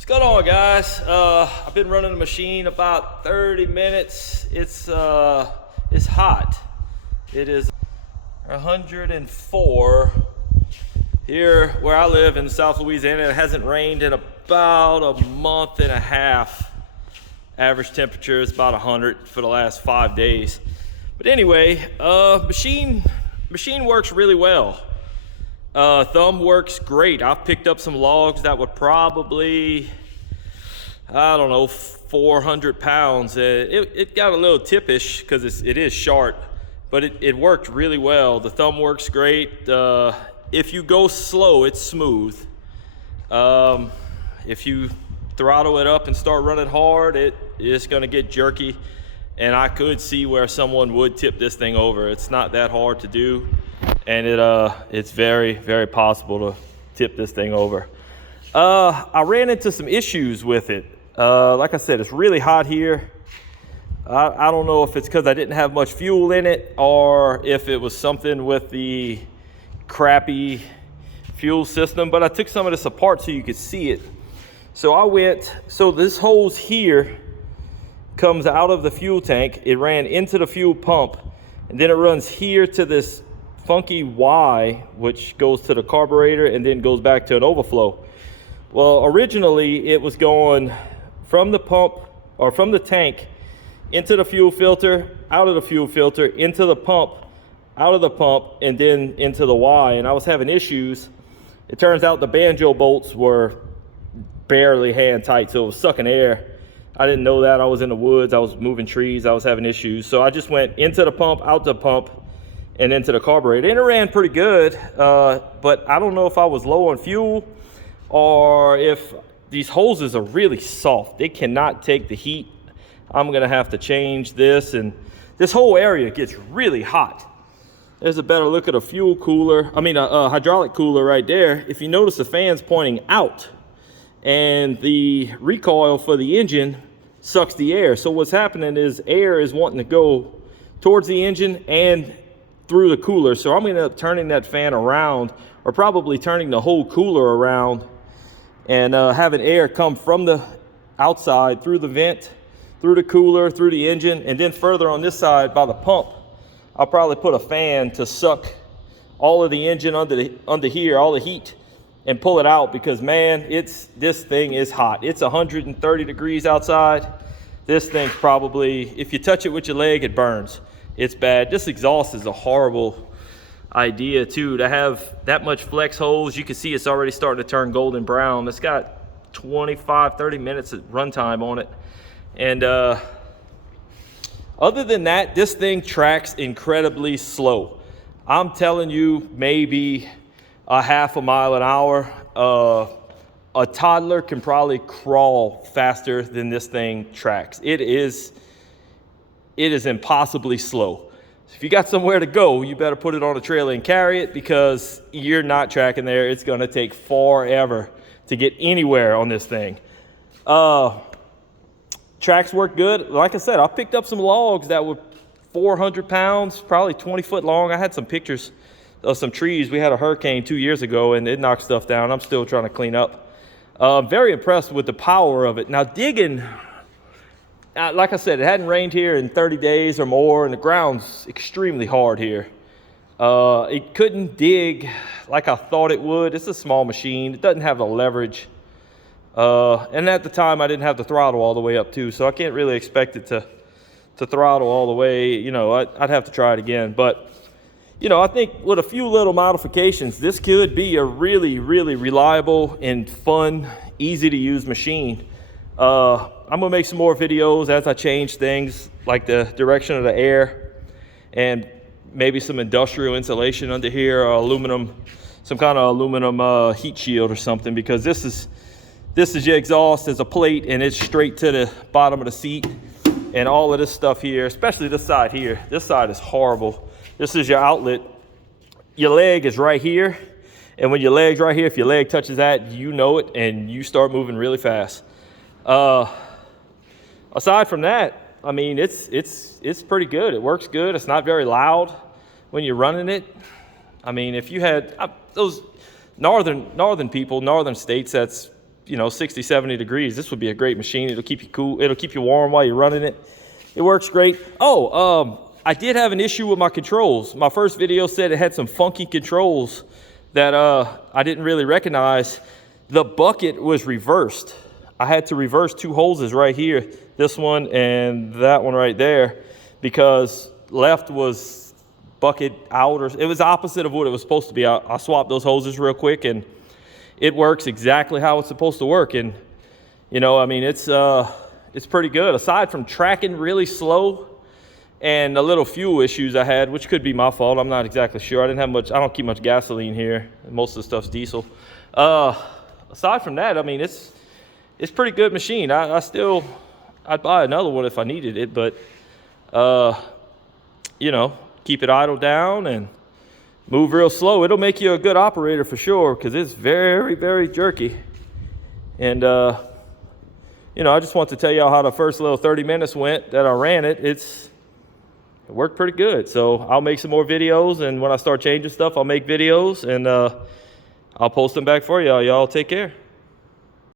What's going on, guys? I've been running the machine about 30 minutes. It's hot. It is 104 here where I live in South Louisiana. It hasn't rained in about a month and a half. Average temperature is about 100 for the last 5 days. But anyway, machine works really well. Thumb works great. I've picked up some logs that would probably, I don't know, 400 pounds. It got a little tippish because it is sharp, but it worked really well. The thumb works great. If you go slow, it's smooth. If you throttle it up and start running hard, it's gonna get jerky. And I could see where someone would tip this thing over. It's not that hard to do. And it's very, very possible to tip this thing over. I ran into some issues with it. Like I said, it's really hot here. I don't know if it's because I didn't have much fuel in it or if it was something with the crappy fuel system, but I took some of this apart so you could see it. So this hose here comes out of the fuel tank. It ran into the fuel pump, and then it runs here to this funky Y, which goes to the carburetor and then goes back to an overflow. Well, originally it was going from the pump or from the tank into the fuel filter, out of the fuel filter, into the pump, out of the pump, and then into the Y. And I was having issues. It turns out the banjo bolts were barely hand tight, so it was sucking air. I didn't know that. I was in the woods, I was moving trees, I was having issues. So I just went into the pump, out the pump, and into the carburetor, and it ran pretty good, but I don't know if I was low on fuel or if these hoses are really soft. They cannot take the heat. I'm gonna have to change this, and this whole area gets really hot. There's a better look at a fuel cooler, a hydraulic cooler right there. If you notice, the fan's pointing out, and the recoil for the engine sucks the air. So what's happening is air is wanting to go towards the engine and through the cooler. So I'm gonna end up turning that fan around, or probably turning the whole cooler around, and having air come from the outside through the vent, through the cooler, through the engine, and then further on this side by the pump, I'll probably put a fan to suck all of the engine under here, all the heat, and pull it out, because man, this thing is hot. It's 130 degrees outside. This thing's probably, if you touch it with your leg, it burns. It's bad. This exhaust is a horrible idea too, to have that much flex hose. You can see it's already starting to turn golden brown. It's got 25-30 minutes of runtime on it, and other than that, this thing tracks incredibly slow. I'm telling you, maybe a half a mile an hour. A toddler can probably crawl faster than this thing tracks. It is impossibly slow. If you got somewhere to go, you better put it on a trailer and carry it, because you're not tracking there. It's gonna take forever to get anywhere on this thing. Tracks work good. Like I said, I picked up some logs that were 400 pounds, probably 20 foot long. I had some pictures of some trees. We had a hurricane 2 years ago and it knocked stuff down. I'm still trying to clean up. Very impressed with the power of it. Now digging, like I said, it hadn't rained here in 30 days or more, and the ground's extremely hard here. It couldn't dig like I thought it would. It's a small machine. It doesn't have the leverage. And at the time I didn't have the throttle all the way up too, so I can't really expect it to throttle all the way. You know, I'd have to try it again. But you know, I think with a few little modifications, this could be a really, really reliable and fun, easy to use machine. I'm gonna make some more videos as I change things, like the direction of the air, and maybe some industrial insulation under here, or aluminum, some kind of aluminum heat shield or something, because this is your exhaust as a plate, and it's straight to the bottom of the seat. And all of this stuff here, especially this side here, this side is horrible. This is your outlet. Your leg is right here. And when your leg's right here, if your leg touches that, you know it, and you start moving really fast. Aside from that, I mean, it's pretty good. It works good. It's not very loud when you're running it. I mean, if you had those northern people, northern states, that's, you know, 60, 70 degrees, this would be a great machine. It'll keep you cool. It'll keep you warm while you're running it. It works great. Oh, I did have an issue with my controls. My first video said it had some funky controls that I didn't really recognize. The bucket was reversed. I had to reverse 2 hoses right here, this one and that one right there, because left was bucket out, or it was opposite of what it was supposed to be. I swapped those hoses real quick, and it works exactly how it's supposed to work. And you know, I mean, it's pretty good. Aside from tracking really slow and a little fuel issues I had, which could be my fault, I'm not exactly sure. I don't keep much gasoline here. Most of the stuff's diesel. Aside from that, I mean, it's pretty good machine. I'd buy another one if I needed it, but you know, keep it idle down and move real slow. It'll make you a good operator for sure, because it's very, very jerky. And you know, I just want to tell y'all how the first little 30 minutes went that I ran it. It worked pretty good. So I'll make some more videos, and when I start changing stuff, I'll make videos, and I'll post them back for y'all. Y'all take care.